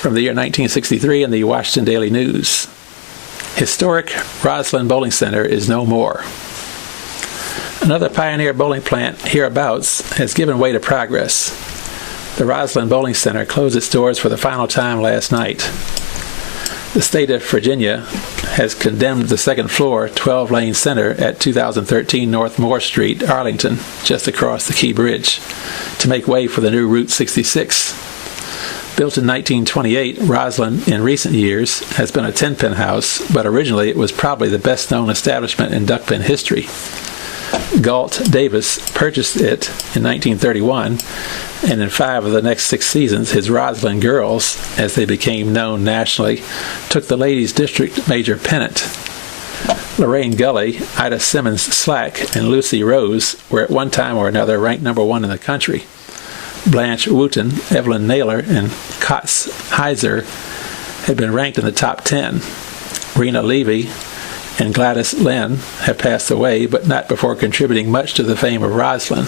from the year 1963 in the Washington Daily News. Historic Rosslyn Bowling Center is no more. Another pioneer bowling plant hereabouts has given way to progress. The Rosslyn Bowling Center closed its doors for the final time last night. The state of Virginia has condemned the second-floor 12-lane center at 2013 North Moore Street, Arlington, just across the Key Bridge, to make way for the new Route 66. Built in 1928, Rosslyn in recent years has been a 10-pin house, but originally it was probably the best-known establishment in duckpin history. Galt Davis purchased it in 1931, and in 5 of the next 6 seasons, his Rosslyn girls, as they became known nationally, took the ladies' district major pennant. Lorraine Gully, Ida Simmons Slack, and Lucy Rose were at one time or another ranked number 1 in the country. Blanche Wooten, Evelyn Naylor, and Kotz Heiser had been ranked in the top 10. Rena Levy and Gladys Lynn have passed away, but not before contributing much to the fame of Rosslyn.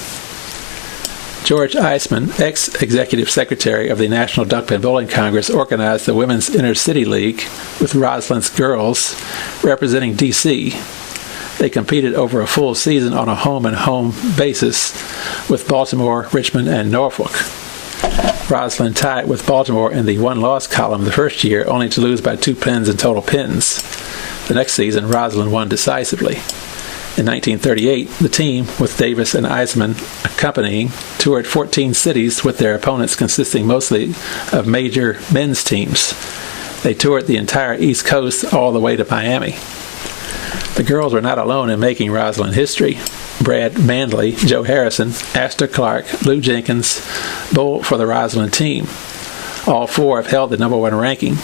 George Eisman, ex-executive secretary of the National Duckpin Bowling Congress, organized the Women's Intercity League with Roslyn's girls representing D.C. They competed over a full season on a home-and-home basis with Baltimore, Richmond, and Norfolk. Rosslyn tied with Baltimore in the one-loss column the first year, only to lose by 2 pins in total pins. The next season, Rosslyn won decisively. In 1938, the team, with Davis and Eisman accompanying, toured 14 cities with their opponents consisting mostly of major men's teams. They toured the entire East Coast all the way to Miami. The girls were not alone in making Rosslyn history. Brad Manley, Joe Harrison, Astor Clark, Lou Jenkins bowled for the Rosslyn team. All 4 have held the number 1 ranking.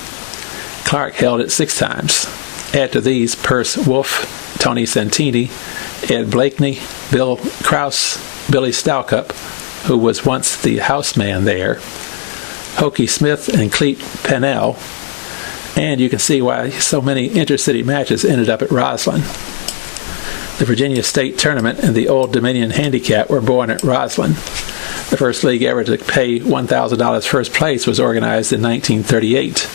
Clark held it 6 times. Add to these Perce Wolfe, Tony Santini, Ed Blakeney, Bill Krause, Billy Staukup, who was once the house man there, Hokie Smith, and Cleet Pennell, and you can see why so many intercity matches ended up at Rosslyn. The Virginia State Tournament and the Old Dominion Handicap were born at Rosslyn. The first league ever to pay $1,000 first place was organized in 1938.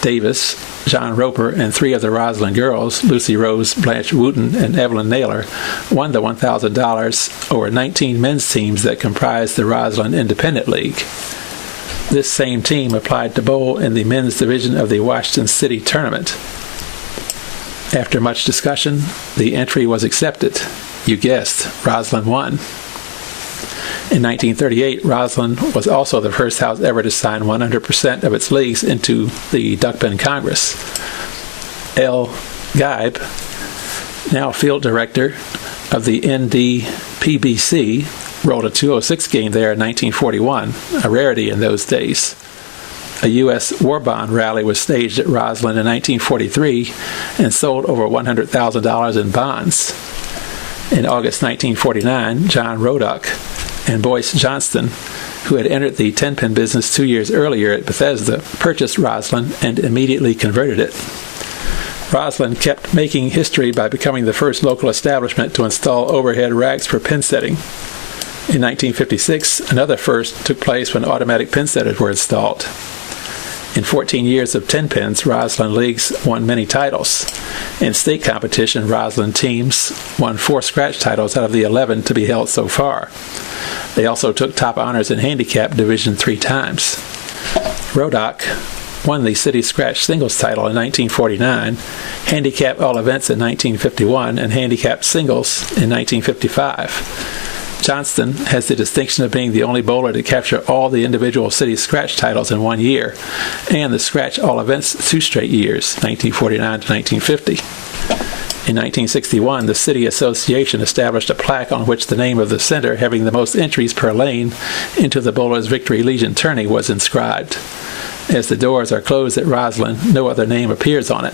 Davis, John Roper, and 3 of the Rosslyn girls, Lucy Rose, Blanche Wooten, and Evelyn Naylor, won the $1,000 over 19 men's teams that comprised the Rosslyn Independent League. This same team applied to bowl in the men's division of the Washington City Tournament. After much discussion, the entry was accepted. You guessed, Rosslyn won. In 1938, Rosslyn was also the first house ever to sign 100% of its leagues into the Duckpin Congress. L. Geib, now field director of the NDPBC, rolled a 206 game there in 1941, a rarity in those days. A U.S. war bond rally was staged at Rosslyn in 1943 and sold over $100,000 in bonds. In August 1949, John Rodock and Boyce Johnston, who had entered the 10-pin business 2 years earlier at Bethesda, purchased Rosslyn and immediately converted it. Rosslyn kept making history by becoming the first local establishment to install overhead racks for pin setting. In 1956, another first took place when automatic pin setters were installed. In 14 years of 10 pins, Rosslyn Leagues won many titles. In state competition, Rosslyn teams won 4 scratch titles out of the 11 to be held so far. They also took top honors in handicap division 3 times. Rodock won the city scratch singles title in 1949, handicap all events in 1951, and handicap singles in 1955. Johnston has the distinction of being the only bowler to capture all the individual city scratch titles in 1 year, and the scratch all events 2 straight years, 1949 to 1950. In 1961, the City Association established a plaque on which the name of the center having the most entries per lane into the Bowler's Victory Legion tourney was inscribed. As the doors are closed at Rosslyn, no other name appears on it.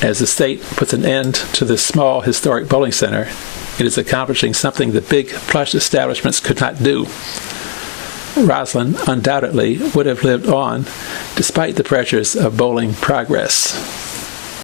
As the state puts an end to this small historic bowling center, it is accomplishing something the big, plush establishments could not do. Rosslyn undoubtedly would have lived on despite the pressures of bowling progress.